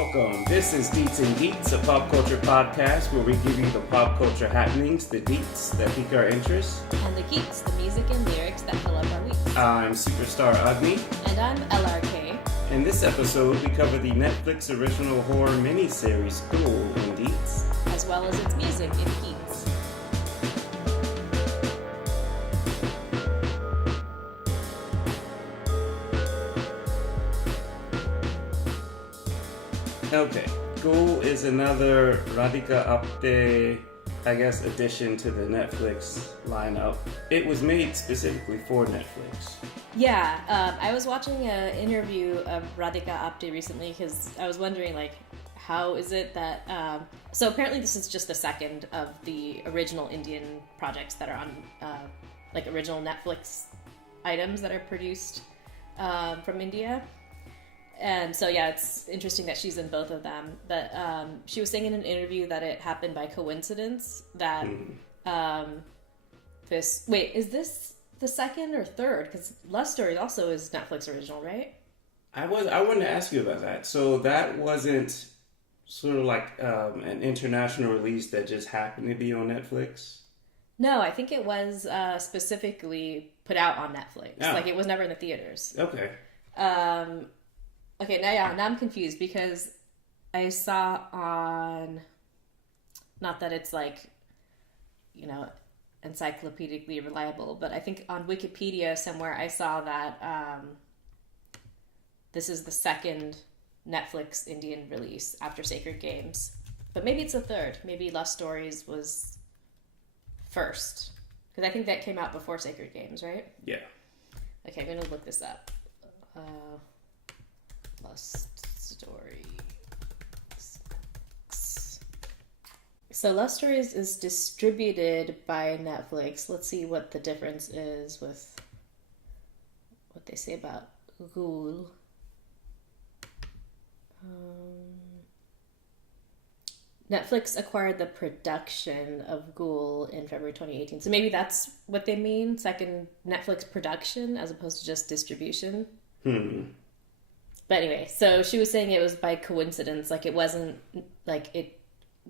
welcome. This is Deets and Geets, a pop culture podcast where we give you the pop culture happenings, the deets that pique our interest. And the geeks, the music and lyrics that fill up our weeks. I'm Star Agni. And I'm LRK. In this episode, we cover the Netflix original horror miniseries Ghoul in Deets, as well as its music in Geets. Okay, Ghoul is another Radhika Apte, addition to the Netflix lineup. It was made specifically for Netflix. Yeah, I was watching an interview of Radhika Apte recently because I was wondering, how is it that... So apparently this is just the second of the original Indian projects that are on, original Netflix items that are produced from India. And so, yeah, it's interesting that she's in both of them. But she was saying in an interview that it happened by coincidence that this... Wait, is this the second or third? Because Love Story also is Netflix original, right? I wanted to ask you about that. So that wasn't sort of like an international release that just happened to be on Netflix? No, I think it was specifically put out on Netflix. Oh. It was never in the theaters. Okay. Okay, now I'm confused because I saw on, not that it's encyclopedically reliable, but I think on Wikipedia somewhere I saw that this is the second Netflix Indian release after Sacred Games. But maybe it's the third. Maybe Love Stories was first. Because I think that came out before Sacred Games, right? Yeah. Okay, I'm going to look this up. Lust Stories. So Lust Stories is distributed by Netflix. Let's see what the difference is with what they say about Ghoul. Netflix acquired the production of Ghoul in February 2018. So maybe that's what they mean, second Netflix production as opposed to just distribution. But anyway, so she was saying it was by coincidence. It wasn't like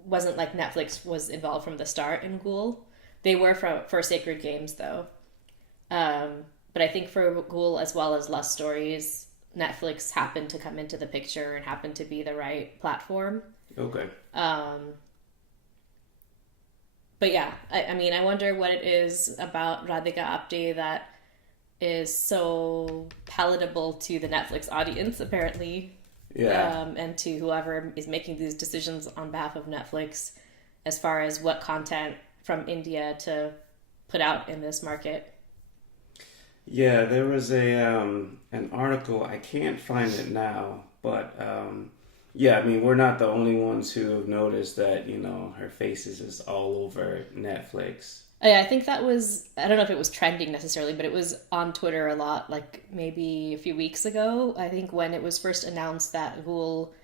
Netflix was involved from the start in Ghoul. They were for Sacred Games though. But I think for Ghoul as well as Lust Stories, Netflix happened to come into the picture and happened to be the right platform. Okay. But yeah, I wonder what it is about Radhika Apte that is so palatable to the Netflix audience, apparently. Yeah. And to whoever is making these decisions on behalf of Netflix as far as what content from India to put out in this market. Yeah, there was an article, I can't find it now, but we're not the only ones who have noticed that, her face is just all over Netflix. I think that was, I don't know if it was trending necessarily, but it was on Twitter a lot, maybe a few weeks ago. I think when it was first announced that Ghoul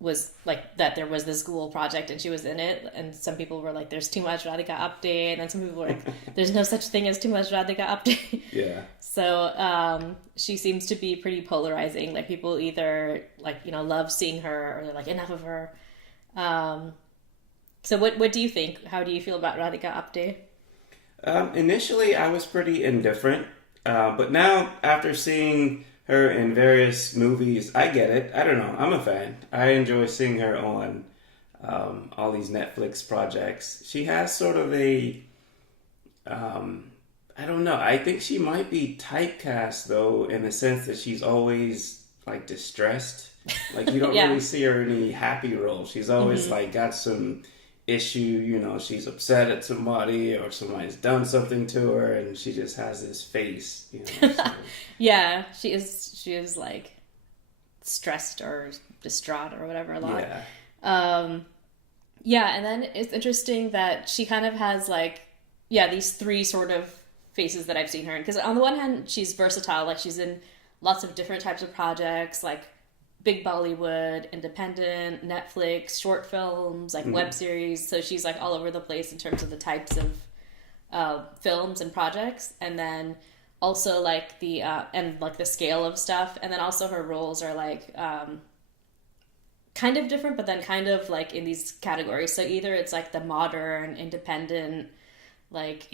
was, that there was this Ghoul project and she was in it, and some people were like, there's too much Radhika Apte, and then some people were like, there's no such thing as too much Radhika Apte. Yeah. So she seems to be pretty polarizing. People either, love seeing her, or they're like, enough of her. So what do you think? How do you feel about Radhika Apte? Initially, I was pretty indifferent. But now, after seeing her in various movies, I get it. I don't know. I'm a fan. I enjoy seeing her on all these Netflix projects. She has sort of a... I don't know. I think she might be typecast, though, in the sense that she's always, distressed. You don't really see her in any happy role. She's always, got some issue, she's upset at somebody or somebody's done something to her and she just has this face, so. Yeah, she is stressed or distraught or whatever a lot. Yeah. And then it's interesting that she kind of has these three sort of faces that I've seen her in, because on the one hand she's versatile, she's in lots of different types of projects, big Bollywood, independent, Netflix, short films, web series. So she's all over the place in terms of the types of films and projects. And then also like the and like the scale of stuff, and then also her roles are like kind of different, but then kind of like in these categories. So either it's like the modern, independent, like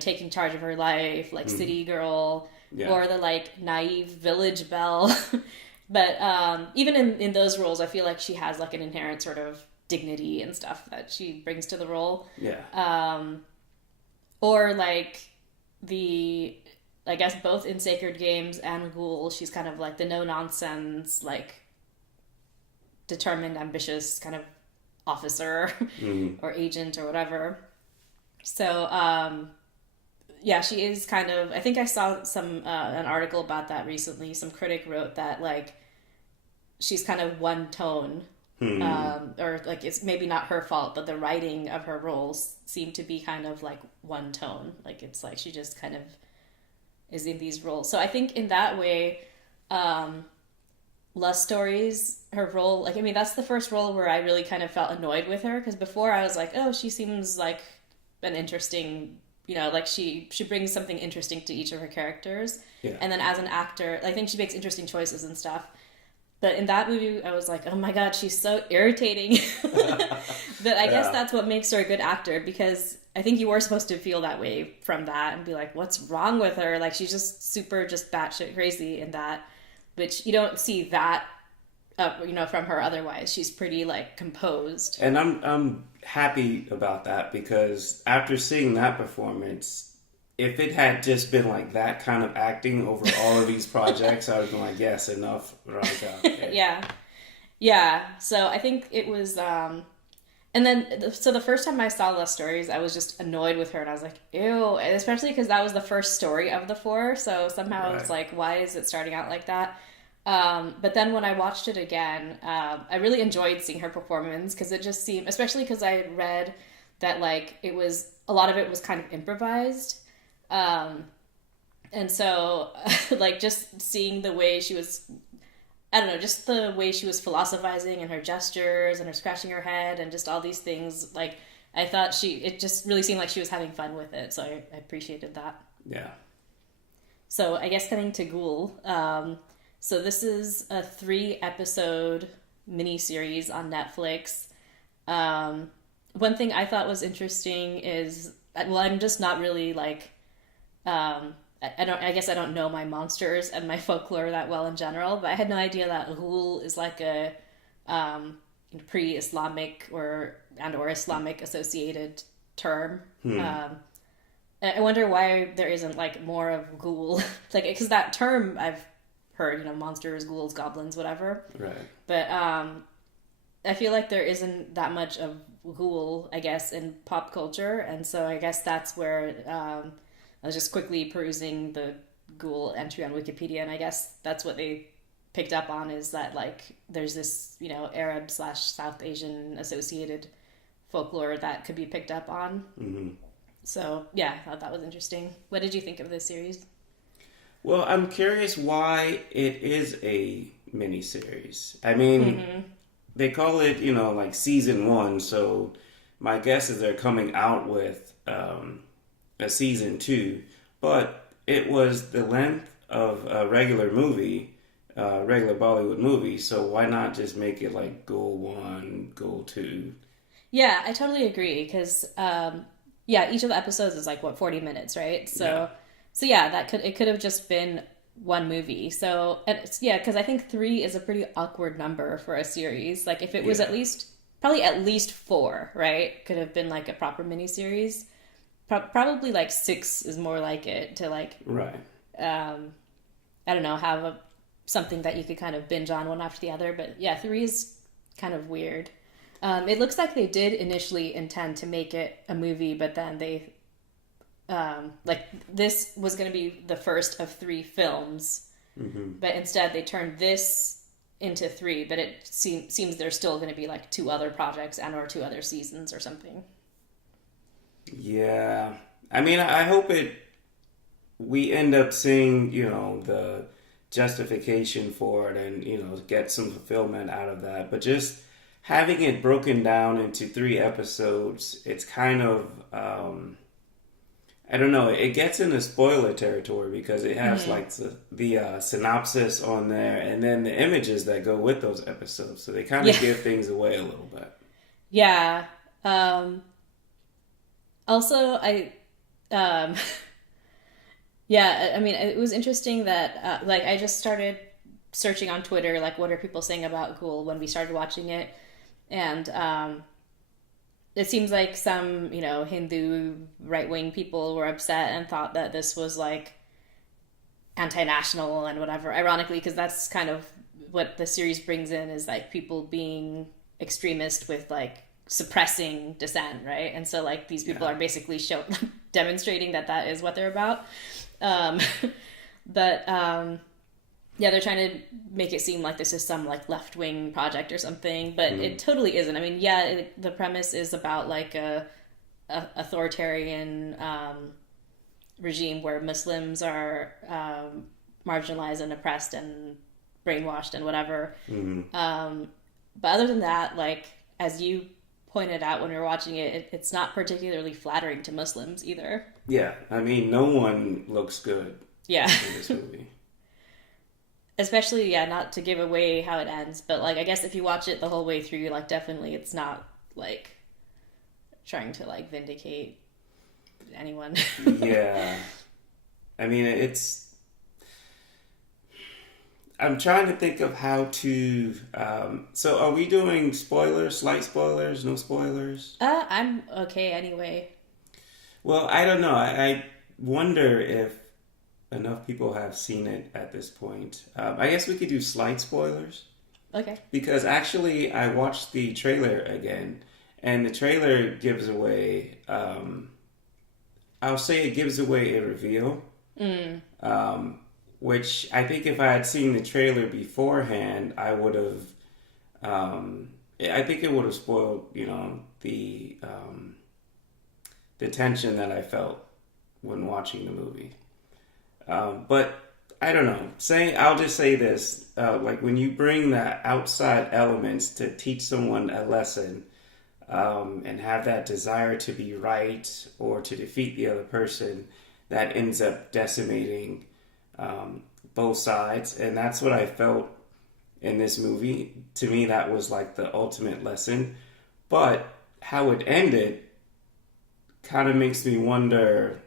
taking charge of her life, like city girl, or the like naive village belle. But even in those roles, I feel like she has like an inherent sort of dignity and stuff that she brings to the role. Yeah. Or like I guess both in Sacred Games and Ghoul, she's kind of like the no nonsense, like determined, ambitious kind of officer or agent or whatever. So yeah, she is kind of, I think I saw an article about that recently. Some critic wrote that like she's kind of one tone. Or like it's maybe not her fault, but the writing of her roles seem to be kind of like one tone. Like it's like she just kind of is in these roles. So I think in that way, Lust Stories, her role, like I mean that's the first role where I really kind of felt annoyed with her, because before I was like, oh, she seems like an interesting, like she brings something interesting to each of her characters. Yeah. And then as an actor, I think she makes interesting choices and stuff. But in that movie, I was like, oh my God, she's so irritating. But I guess that's what makes her a good actor, because I think you were supposed to feel that way from that and be like, what's wrong with her? Like, she's just super just batshit crazy in that, which you don't see that, from her otherwise. She's pretty, like, composed. And I'm happy about that, because after seeing that performance, if it had just been like that kind of acting over all of these projects, I would have been like, yes, enough, Radhika. Yeah. So I think it was, and then, so the first time I saw Lust Stories, I was just annoyed with her, and I was like, ew, and especially because that was the first story of the 4, so somehow it's like, why is it starting out like that? But then when I watched it again, I really enjoyed seeing her performance, because it just seemed, especially because I had read that like a lot of it was kind of improvised. And so like just seeing the way she was, I don't know, just the way she was philosophizing and her gestures and her scratching her head and just all these things, like I thought it just really seemed like she was having fun with it. So I appreciated that. Yeah. So I guess getting to Ghoul. So this is a 3-episode miniseries on Netflix. One thing I thought was interesting is, well, I'm just not really like, I guess I don't know my monsters and my folklore that well in general, but I had no idea that Ghoul is like a pre-Islamic or Islamic associated term. I wonder why there isn't like more of Ghoul, like, because that term I've heard, monsters, ghouls, goblins, whatever. Right. But I feel like there isn't that much of Ghoul, I guess, in pop culture, and so I guess that's where I was just quickly perusing the Ghoul entry on Wikipedia, and I guess that's what they picked up on, is that like there's this Arab/South Asian associated folklore that could be picked up on. Mm-hmm. So yeah, I thought that was interesting. What did you think of this series? Well, I'm curious why it is a miniseries. I mean, they call it, like season 1, so my guess is they're coming out with a season 2, but it was the length of a regular movie, regular Bollywood movie, so why not just make it like Ghoul 1, Ghoul 2? Yeah, I totally agree, because each of the episodes is like 40 minutes, right? So it could have just been one movie. So because I think 3 is a pretty awkward number for a series. Like if it was at least 4, right? Could have been like a proper miniseries. Probably like 6 is more like it, to like, right. I don't know, have something that you could kind of binge on one after the other. But yeah, 3 is kind of weird. It looks like they did initially intend to make it a movie, but then they, this was going to be the first of 3 films, but instead they turned this into 3, but it seems there's still going to be like 2 other projects or 2 other seasons or something. Yeah. I mean, I hope we end up seeing, the justification for it and, get some fulfillment out of that. But just having it broken down into 3 episodes, it's kind of, I don't know. It gets into spoiler territory because it has like the synopsis on there, and then the images that go with those episodes. So they kind of give things away a little bit. Yeah. Also, yeah, I mean, it was interesting that, like, I just started searching on Twitter, like, what are people saying about Ghoul when we started watching it? And it seems like some, Hindu right-wing people were upset and thought that this was, like, anti-national and whatever. Ironically, because that's kind of what the series brings in, is, like, people being extremist with, like, suppressing dissent, right? And so, like, these people are basically demonstrating that is what they're about. Yeah, they're trying to make it seem like this is some, like, left-wing project or something, but it totally isn't. I mean, yeah, the premise is about, like, a authoritarian regime where Muslims are marginalized and oppressed and brainwashed and whatever. But other than that, like, as you pointed out when we were watching it, it's not particularly flattering to Muslims either. Yeah, I mean, no one looks good in this movie. Especially, not to give away how it ends, but, like, I guess if you watch it the whole way through, like, definitely it's not, like, trying to, like, vindicate anyone. Yeah. I mean, I'm trying to think of how to... so are we doing spoilers, slight spoilers, no spoilers? I'm okay anyway. Well, I don't know. I wonder if enough people have seen it at this point. I guess we could do slight spoilers. Okay. Because actually, I watched the trailer again, and the trailer gives away... I'll say it gives away a reveal. Which I think if I had seen the trailer beforehand, I would have... I think it would have spoiled, the tension that I felt when watching the movie. But I don't know. I'll just say this: like, when you bring the outside elements to teach someone a lesson, and have that desire to be right or to defeat the other person, that ends up decimating both sides, and that's what I felt in this movie. To me, that was like the ultimate lesson. But how it ended kind of makes me wonder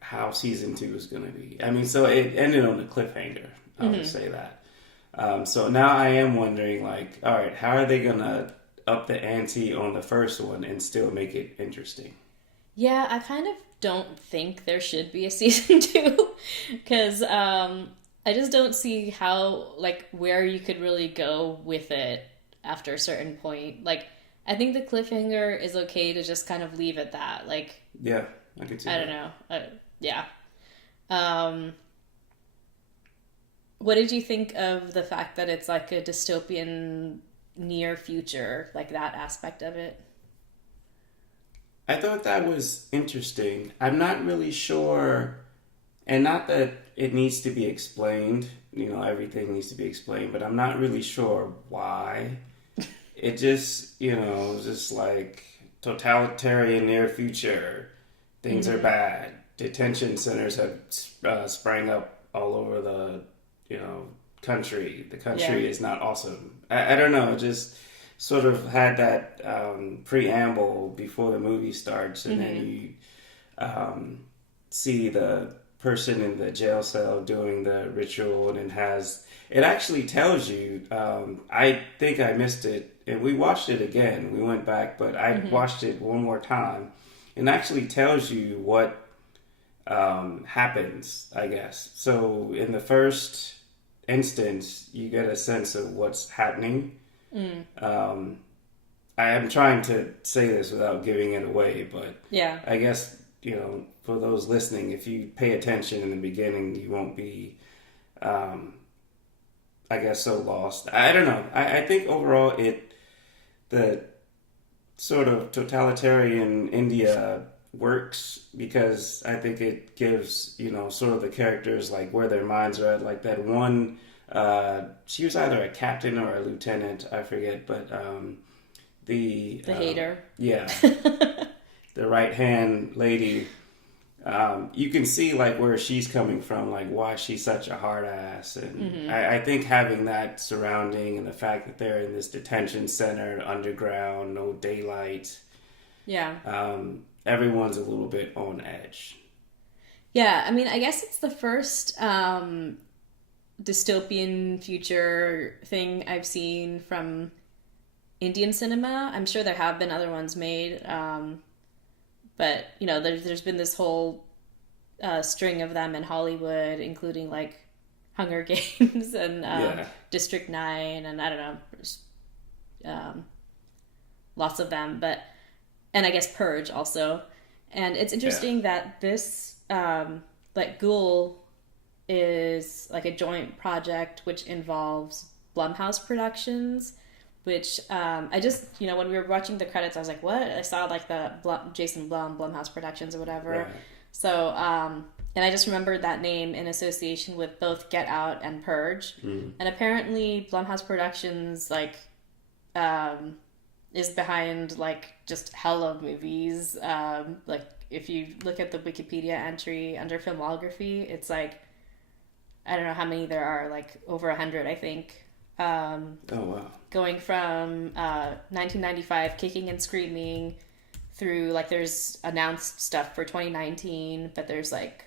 how season 2 is going to be. I mean, so it ended on a cliffhanger. I'll just say that. So now I am wondering, like, all right, how are they going to up the ante on the first one and still make it interesting? Yeah, I kind of don't think there should be a season 2 because I just don't see how, like, where you could really go with it after a certain point. Like, I think the cliffhanger is okay to just kind of leave it that. Like, yeah, I could see I that. don't know. Yeah. What did you think of the fact that it's like a dystopian near future, like that aspect of it? I thought that was interesting. I'm not really sure, and not that it needs to be explained, everything needs to be explained, but I'm not really sure why. It just, just like totalitarian near future, things are bad. Detention centers have sprang up all over the, country. The country is not awesome. I don't know, just sort of had that preamble before the movie starts, and then you see the person in the jail cell doing the ritual, and it actually tells you, I think I missed it, and we watched it again. We went back, but I watched it one more time, and actually tells you what happens, I guess. So in the first instance, you get a sense of what's happening. I am trying to say this without giving it away, but I guess, for those listening, if you pay attention in the beginning, you won't be, I guess, so lost. I don't know. I think overall the sort of totalitarian India works because I think it gives, sort of the characters, like, where their minds are at. Like that one, she was either a captain or a lieutenant, I forget, but the hater. Yeah. The right-hand lady, you can see like where she's coming from, like why she's such a hard ass, and I think having that surrounding and the fact that they're in this detention center, underground, no daylight, everyone's a little bit on edge. Yeah, I mean, I guess it's the first dystopian future thing I've seen from Indian cinema. I'm sure there have been other ones made. But, you know, there's been this whole string of them in Hollywood, including, like, Hunger Games and District 9 and, I don't know, lots of them. But, and I guess Purge also. And it's interesting that this, like, Ghoul is, like, a joint project which involves Blumhouse Productions, which I just, you know, when we were watching the credits, I was like, what? I saw like the Jason Blumhouse Productions or whatever. Right. So, and I just remembered that name in association with both Get Out and Purge. And apparently Blumhouse Productions, like, is behind, like, just hella movies. Like, if you look at the Wikipedia entry under filmography, it's like, I don't know how many there are, like over 100, I think. Oh, wow. Going from 1995, Kicking and Screaming, through, like, there's announced stuff for 2019, but there's, like,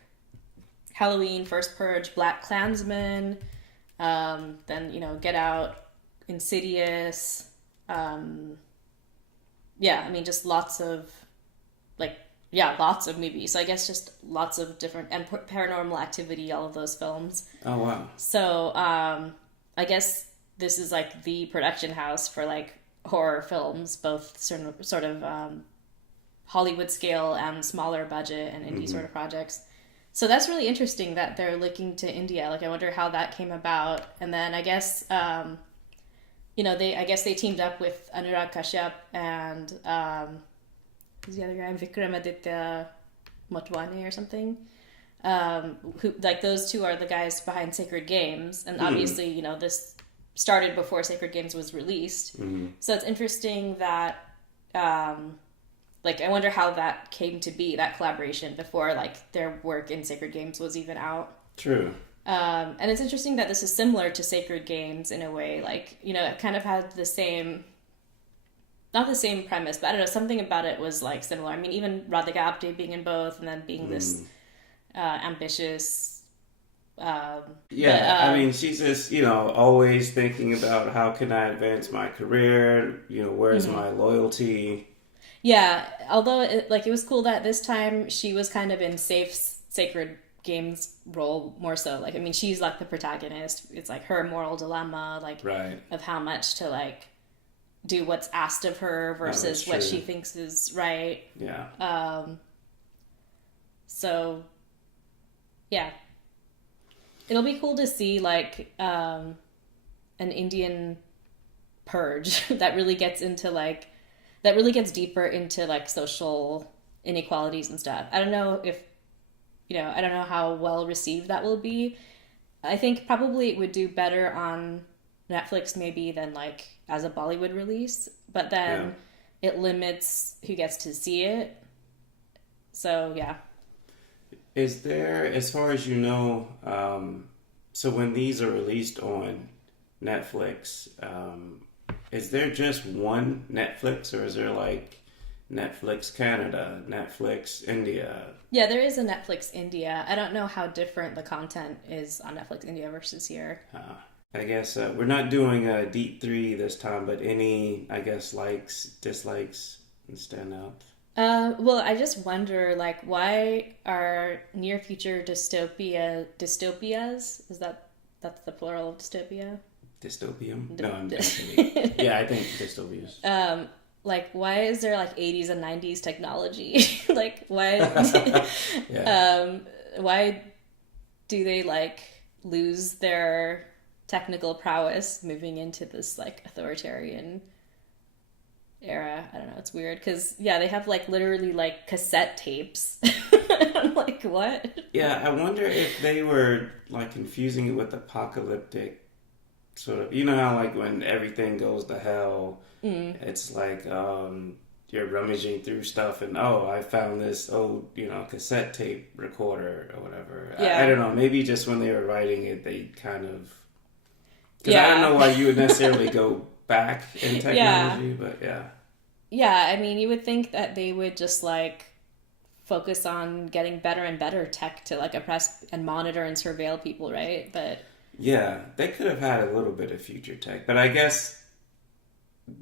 Halloween, First Purge, Black Klansman, then, you know, Get Out, Insidious, I mean, just lots of, like, lots of movies. So I guess just lots of different, and Paranormal Activity, all of those films. Oh, wow. So, I guess this is like the production house for like horror films, both sort of Hollywood scale and smaller budget and indie sort of projects. So that's really interesting that they're looking to India. Like, I wonder how that came about. And then I guess, you know, they teamed up with Anurag Kashyap and who's the other guy? Vikramaditya Motwane or something. Who, like, those two are the guys behind Sacred Games, and obviously, you know, this started before Sacred Games was released. So it's interesting that, like, I wonder how that came to be, that collaboration, before, like, their work in Sacred Games was even out. True. And it's interesting that this is similar to Sacred Games in a way, like, you know, it kind of had the same, not the same premise, but I don't know, something about it was, like, similar. I mean, even Radhika Apte being in both, and then being this ambitious. I mean, she's just, you know, always thinking about how can I advance my career, you know, where's my loyalty. Yeah, although it was cool that this time she was kind of in Sacred Games role more so. Like, I mean, she's like the protagonist. It's like her moral dilemma, like, of how much to, like, do what's asked of her versus what she thinks is right. Yeah. So, yeah. It'll be cool to see, like, an Indian purge that really gets into, like, that really gets deeper into, like, social inequalities and stuff. I don't know if, you know, I don't know how well received that will be. I think probably it would do better on Netflix maybe than, like, as a Bollywood release, but then it limits who gets to see it. So, yeah. Is there, as far as you know, so when these are released on Netflix, is there just one Netflix, or is there, like, Netflix Canada, Netflix India? Yeah, there is a Netflix India. I don't know how different the content is on Netflix India versus here. I guess we're not doing a Deep 3 this time, but any, I guess, likes, dislikes, and standout? Well, I just wonder, like, why are near future dystopias? That's the plural of dystopia? Dystopium? No, I'm kidding. Yeah, I think dystopias. Like, why is there, like, 80s and 90s technology? Like, why? Why do they, like, lose their technical prowess moving into this, like, authoritarian era? I don't know, it's weird because they have, like, literally, like, cassette tapes. I'm like, what? Yeah, I wonder if they were, like, confusing it with apocalyptic sort of, you know how, like, when everything goes to hell, it's like you're rummaging through stuff and I found this old cassette tape recorder or whatever. Yeah. I don't know, maybe just when they were writing it they kind of, because I don't know why you would necessarily go back in technology, but I mean, you would think that they would just like focus on getting better and better tech to like oppress and monitor and surveil people, right? But yeah, they could have had a little bit of future tech, but I guess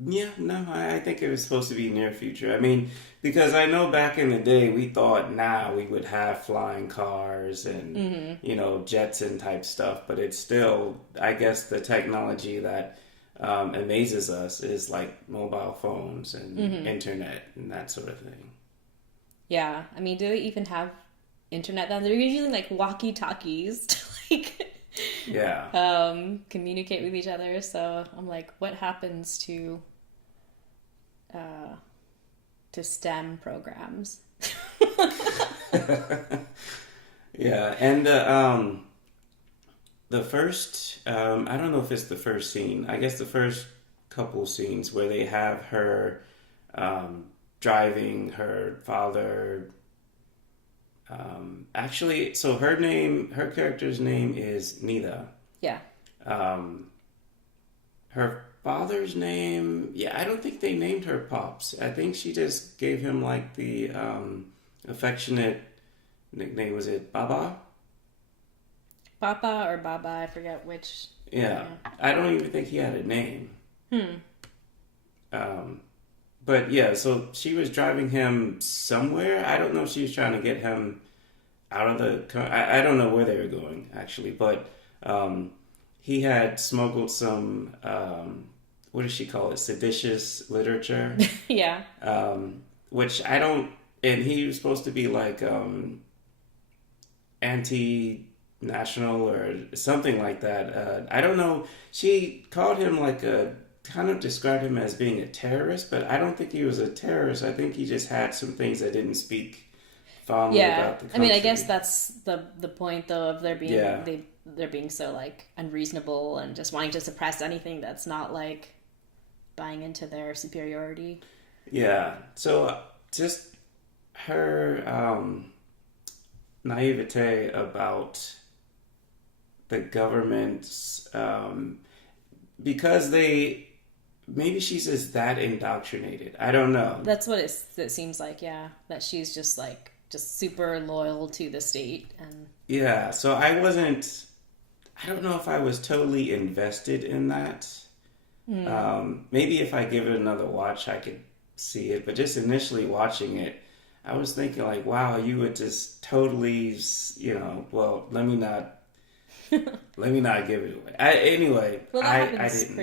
I think it was supposed to be near future. I mean, because I know back in the day we thought now we would have flying cars and Jetson type stuff, but it's still, I guess, the technology that amazes us is like mobile phones and internet and that sort of thing. Yeah, I mean, do they even have internet then? They're usually like walkie-talkies to like communicate with each other. So I'm like, what happens to STEM programs? Yeah, and the first, I don't know if it's the first scene. I guess the first couple scenes where they have her driving her father. Actually, so her character's name is Nida. Yeah. Her father's name, I don't think they named her Pops. I think she just gave him like the affectionate nickname. Was it Baba? Papa or Baba, I forget which. Yeah. I don't even think he had a name. But yeah, so she was driving him somewhere. I don't know if she was trying to get him out of the... I don't know where they were going, actually. But he had smuggled some... what does she call it? Seditious literature? Yeah. Which I don't... And he was supposed to be like anti-national or something like that. I don't know. She called him like kind of described him as being a terrorist, but I don't think he was a terrorist. I think he just had some things that didn't speak fondly about the country. I mean, I guess that's the point, though, of they're being so like unreasonable and just wanting to suppress anything that's not like buying into their superiority. Yeah. So just her naivete about the government's because maybe she's just that indoctrinated. I don't know. That's what it seems like, that she's just like super loyal to the state. And so I don't know if I was totally invested in that. Maybe if I give it another watch I could see it, but just initially watching it I was thinking like, wow, you would just totally, well, let me not give it away. Anyway, well, that happens didn't.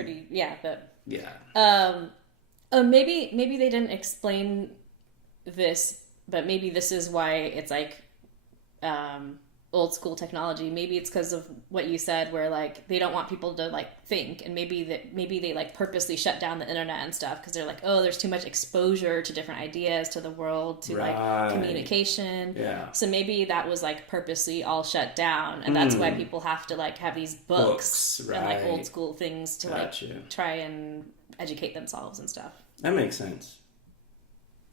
Maybe they didn't explain this, but maybe this is why it's like old school technology. Maybe it's because of what you said, where like they don't want people to like think, and maybe they like purposely shut down the internet and stuff because they're like, oh, there's too much exposure to different ideas, to the world, to like communication. Yeah. So maybe that was like purposely all shut down, and that's why people have to like have these books and like old school things to like try and educate themselves and stuff. That makes sense.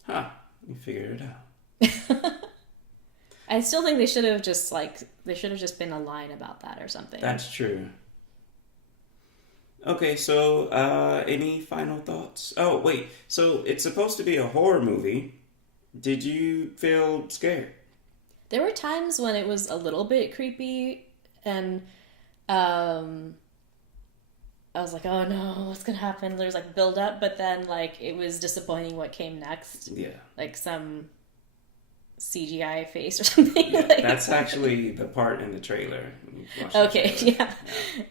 Huh? You figured it out. I still think they should have just been a line about that or something. That's true. Okay, so any final thoughts? Oh, wait. So it's supposed to be a horror movie. Did you feel scared? There were times when it was a little bit creepy, and I was like, oh no, what's gonna happen? There's like build up, but then like it was disappointing what came next. Yeah. Like some CGI face or something. Yeah, like that's actually the part in the trailer. Okay, yeah.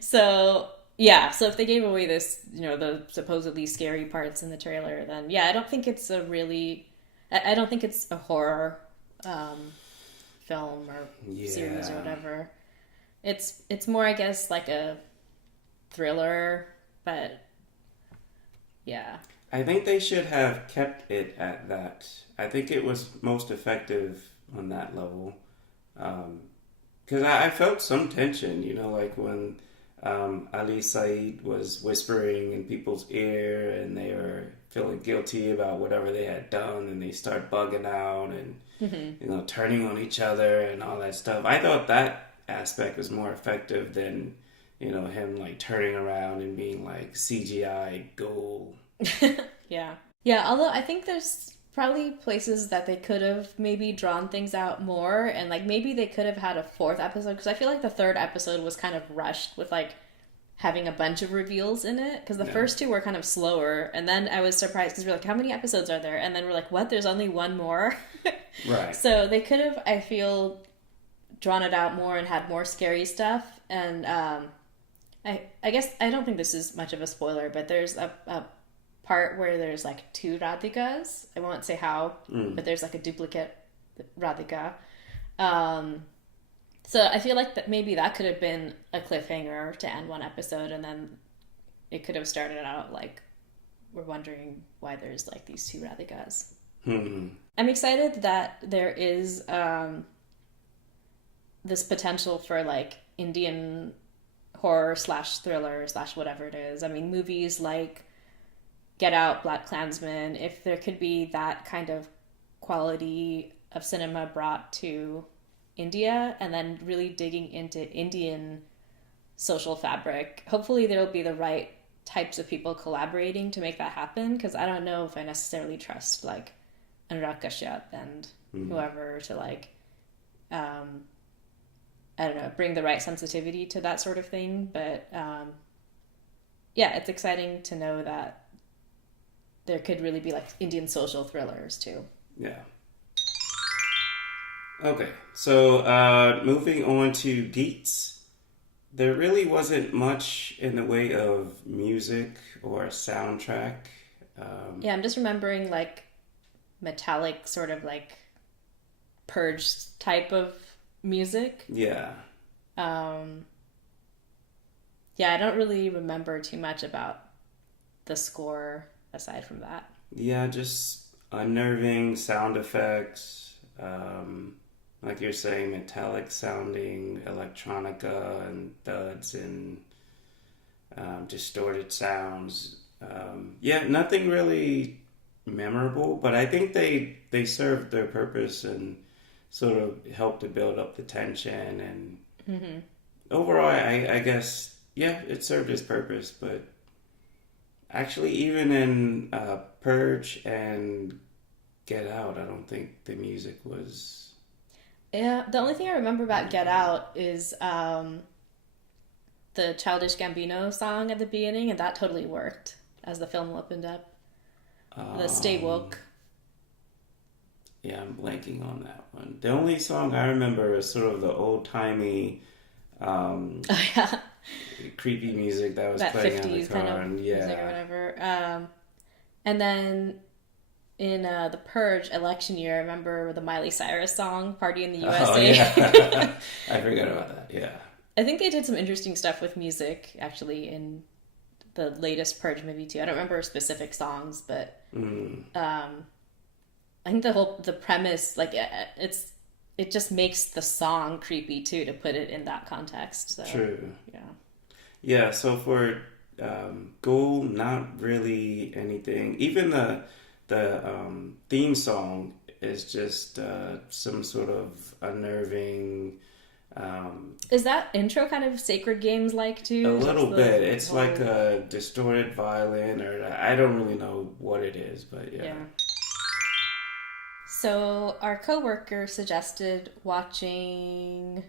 So if they gave away this, the supposedly scary parts in the trailer, then I don't think it's a horror film or series or whatever. It's more, I guess, like a thriller, but I think they should have kept it at that. I think it was most effective on that level. Because I felt some tension, like when Ali Said was whispering in people's ear and they were feeling guilty about whatever they had done, and they start bugging out and turning on each other and all that stuff. I thought that aspect was more effective than him like turning around and being like CGI Ghoul. Yeah, although I think there's probably places that they could have maybe drawn things out more, and like maybe they could have had a fourth episode, because I feel like the third episode was kind of rushed with like having a bunch of reveals in it, because the first two were kind of slower, and then I was surprised because we're like, how many episodes are there? And then we're like, what, there's only one more? Right. So they could have, I feel, drawn it out more and had more scary stuff. And I guess I don't think this is much of a spoiler, but there's a part where there's like two Radhikas. I won't say how, but there's like a duplicate Radhika. So I feel like that maybe that could have been a cliffhanger to end one episode, and then it could have started out like we're wondering why there's like these two Radhikas. I'm excited that there is this potential for like Indian horror / thriller / whatever it is. I mean, movies like Get Out, Black Klansman, if there could be that kind of quality of cinema brought to India, and then really digging into Indian social fabric, hopefully there'll be the right types of people collaborating to make that happen, because I don't know if I necessarily trust like Anurag Kashyap and whoever to like I don't know, bring the right sensitivity to that sort of thing. But yeah, it's exciting to know that there could really be like Indian social thrillers too. Yeah. Okay, so moving on to Geets, there really wasn't much in the way of music or soundtrack. Yeah, I'm just remembering like metallic sort of like Purge type of music. Yeah. Yeah, I don't really remember too much about the score aside from that. Yeah, just unnerving sound effects. Like you're saying, metallic sounding electronica and thuds and distorted sounds. Yeah, nothing really memorable, but I think they served their purpose and sort of helped to build up the tension. And overall, I guess, yeah, it served its purpose. But actually, even in Purge and Get Out, I don't think the music was... Yeah, the only thing I remember about Get Out is the Childish Gambino song at the beginning, and that totally worked as the film opened up. The Stay Woke. Yeah, I'm blanking on that one. The only song I remember is sort of the old-timey creepy music that was that playing 50s in the car. Kind of music or whatever. And then in the Purge election year, I remember the Miley Cyrus song, Party in the USA. Oh, yeah. I forgot about that, yeah. I think they did some interesting stuff with music, actually, in the latest Purge movie, too. I don't remember specific songs, but I think the premise, like, it just makes the song creepy, too, to put it in that context. So, true. Yeah. Yeah, so for Ghoul, not really anything. Even the theme song is just some sort of unnerving... is that intro kind of Sacred Games like too? A little bit. It's like a distorted violin, or I don't really know what it is, but yeah. So our coworker suggested watching...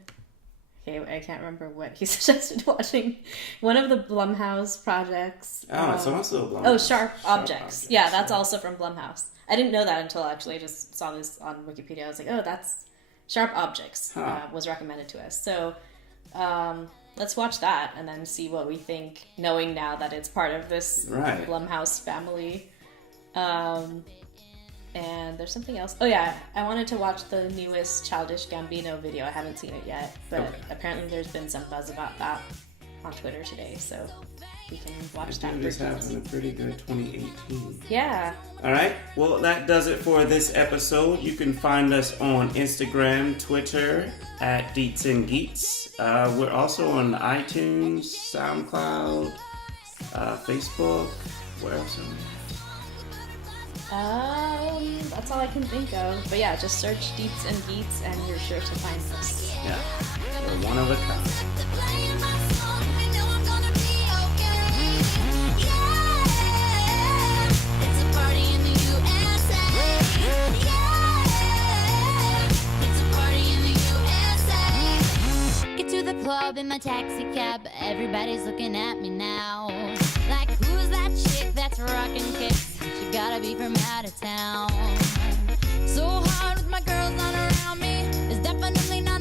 Okay, I can't remember what he suggested watching. One of the Blumhouse projects. Oh, it's also Blumhouse. Oh, Sharp Objects. Yeah, that's also from Blumhouse. I didn't know that until actually I just saw this on Wikipedia. I was like, oh, that's Sharp Objects was recommended to us. So let's watch that and then see what we think, knowing now that it's part of this Blumhouse family. And there's something else. Oh yeah, I wanted to watch the newest Childish Gambino video. I haven't seen it yet, but apparently there's been some buzz about that on Twitter today, so we can watch that. It is having a pretty good 2018. Yeah. All right. Well, that does it for this episode. You can find us on Instagram, Twitter at Deets and Geets. We're also on iTunes, SoundCloud, Facebook. Where else are we? That's all I can think of. But yeah, just search Deets and Geets and you're sure to find us. Yeah, we're one of a kind. Club in my taxi cab, everybody's looking at me now. Like, who's that chick that's rocking kicks? She gotta be from out of town. So hard with my girls on around me, it's definitely not